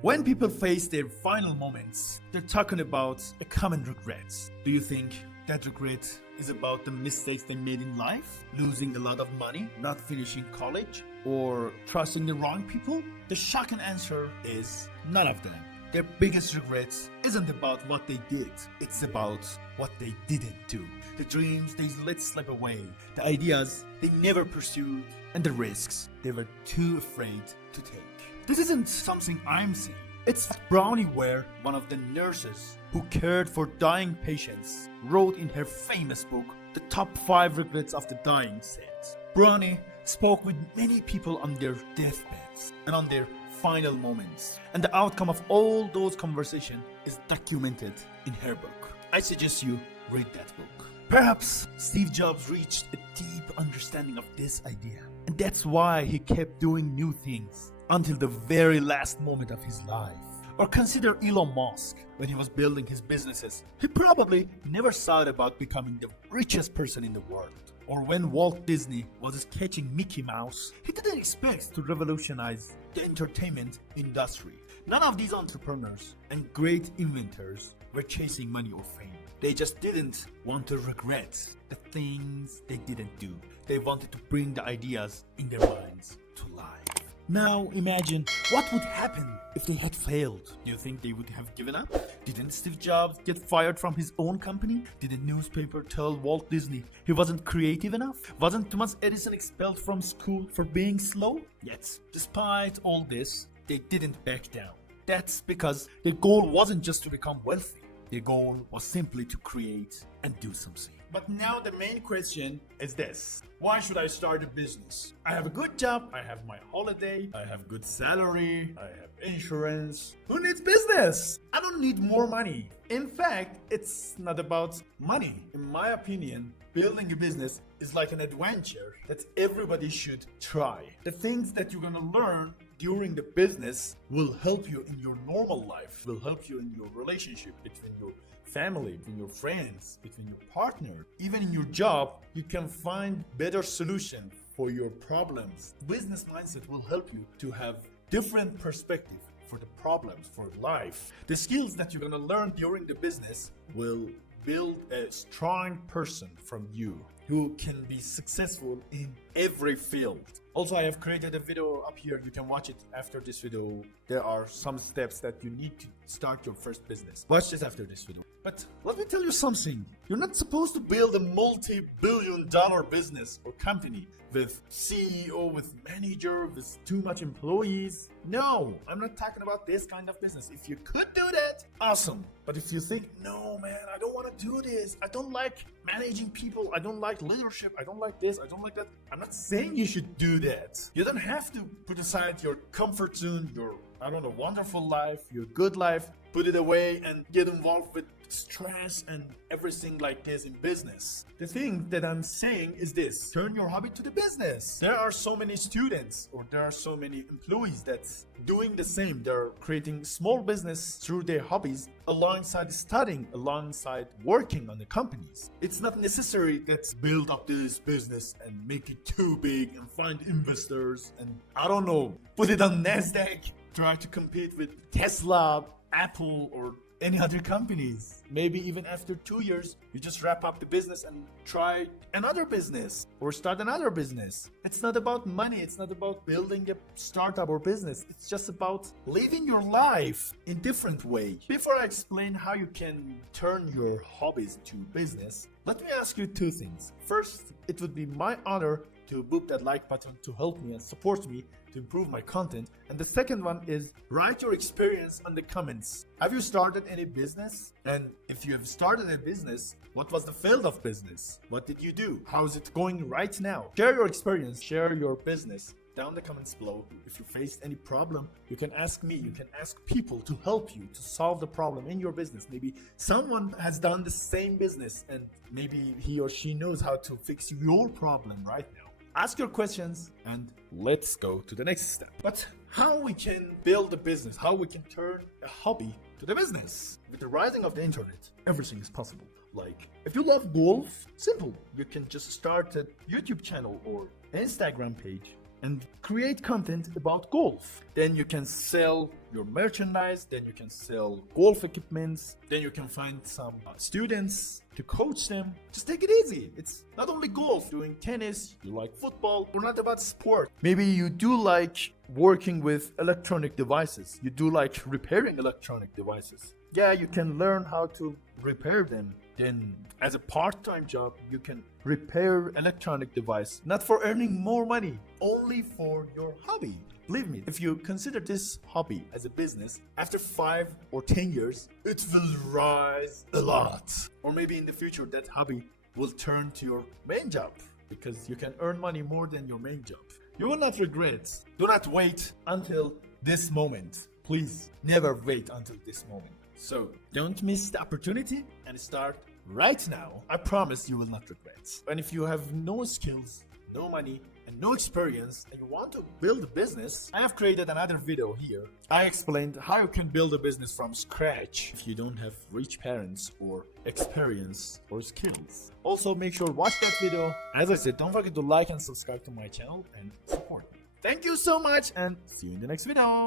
When people face their final moments, they're talking about a common regret. Do you think that regret is about the mistakes they made in life? Losing a lot of money, not finishing college, or trusting the wrong people? The shocking answer is none of them. Their biggest regret isn't about what they did, it's about what they didn't do. The dreams they let slip away, the ideas they never pursued, and the risks they were too afraid to take. This isn't something I'm saying. It's Brownie Ware, one of the nurses who cared for dying patients, wrote in her famous book, The Top 5 Regrets of the Dying Saints. Brownie spoke with many people on their deathbeds and on their final moments, and the outcome of all those conversations is documented in her book. I suggest you read that book. Perhaps Steve Jobs reached a deep understanding of this idea, and that's why he kept doing new things until the very last moment of his life. Or consider Elon Musk. When he was building his businesses, he probably never thought about becoming the richest person in the world. Or when Walt Disney was sketching Mickey Mouse, he didn't expect to revolutionize the entertainment industry. None of these entrepreneurs and great inventors were chasing money or fame. They just didn't want to regret the things they didn't do. They wanted to bring the ideas in their minds to life. Now imagine what would happen if they had failed. Do you think they would have given up? Didn't Steve Jobs get fired from his own company? Did a newspaper tell Walt Disney he wasn't creative enough? Wasn't Thomas Edison expelled from school for being slow? Yet, despite all this, they didn't back down. That's because their goal wasn't just to become wealthy. Their goal was simply to create and do something. But now the main question is this. Why should I start a business? I have a good job, I have my holiday, I have good salary, I have insurance. Who needs business? I don't need more money. In fact, it's not about money. In my opinion, building a business is like an adventure that everybody should try. The things that you're gonna learn during the business will help you in your normal life, will help you in your relationship between your family, between your friends, between your partner. Even in your job, you can find better solutions for your problems. Business mindset will help you to have different perspective for the problems, for life. The skills that you're gonna learn during the business will build a strong person from you who can be successful in every field. Also, I have created a video up here. You can watch it after this video. There are some steps that you need to start your first business. Watch this after this video. But let me tell you something. You're not supposed to build a multi-billion-dollar business or company with CEO, with manager, with too much employees. No, I'm not talking about this kind of business. If you could do that, awesome. But if you think, no man, I don't want to do this. I don't like managing people. I don't like leadership. I don't like this. I don't like that. I'm not saying you should do that. You don't have to put aside your comfort zone, your, wonderful life, your good life, put it away and get involved with stress and everything like this in business. The thing that I'm saying is this: turn your hobby to the business. There are so many students, or there are so many employees that's doing the same. They're creating small business through their hobbies alongside studying, alongside working on the companies. It's not necessary that build up this business and make it too big and find investors and put it on NASDAQ, try to compete with Tesla, Apple, or any other companies. Maybe even after 2 years, you just wrap up the business and try another business or start another business. It's not about money. It's not about building a startup or business. It's just about living your life in different way. Before I explain how you can turn your hobbies to business, let me ask you two things. First, it would be my honor to book that like button to help me and support me to improve my content. And the second one is write your experience on the comments. Have you started any business? And if you have started a business, what was the field of business? What did you do? How is it going right now? Share your experience, share your business down in the comments below. If you faced any problem, you can ask me, you can ask people to help you to solve the problem in your business. Maybe someone has done the same business and maybe he or she knows how to fix your problem right now. Ask your questions and let's go to the next step. But how we can build a business, how we can turn a hobby to the business. With the rising of the internet, everything is possible. Like, if you love golf, simple. You can just start a YouTube channel or Instagram page and create content about golf. Then you can sell your merchandise, then you can sell golf equipments, then you can find some students to coach them. Just take it easy. It's not only golf, doing tennis, you like football, or not about sport. Maybe you do like working with electronic devices. You do like repairing electronic devices. Yeah, you can learn how to repair them. Then as a part-time job, you can repair electronic device, not for earning more money, only for your hobby. Believe me, if you consider this hobby as a business, after 5 or 10 years, it will rise a lot. Or maybe in the future, that hobby will turn to your main job because you can earn money more than your main job. You will not regret. Do not wait until this moment. Please, never wait until this moment. So, don't miss the opportunity and start right now. I promise you will not regret. And if you have no skills, no money, and no experience, and you want to build a business, I have created another video here. I explained how you can build a business from scratch if you don't have rich parents or experience or skills. Also, make sure to watch that video. As I said, don't forget to like and subscribe to my channel and support me. Thank you so much and see you in the next video.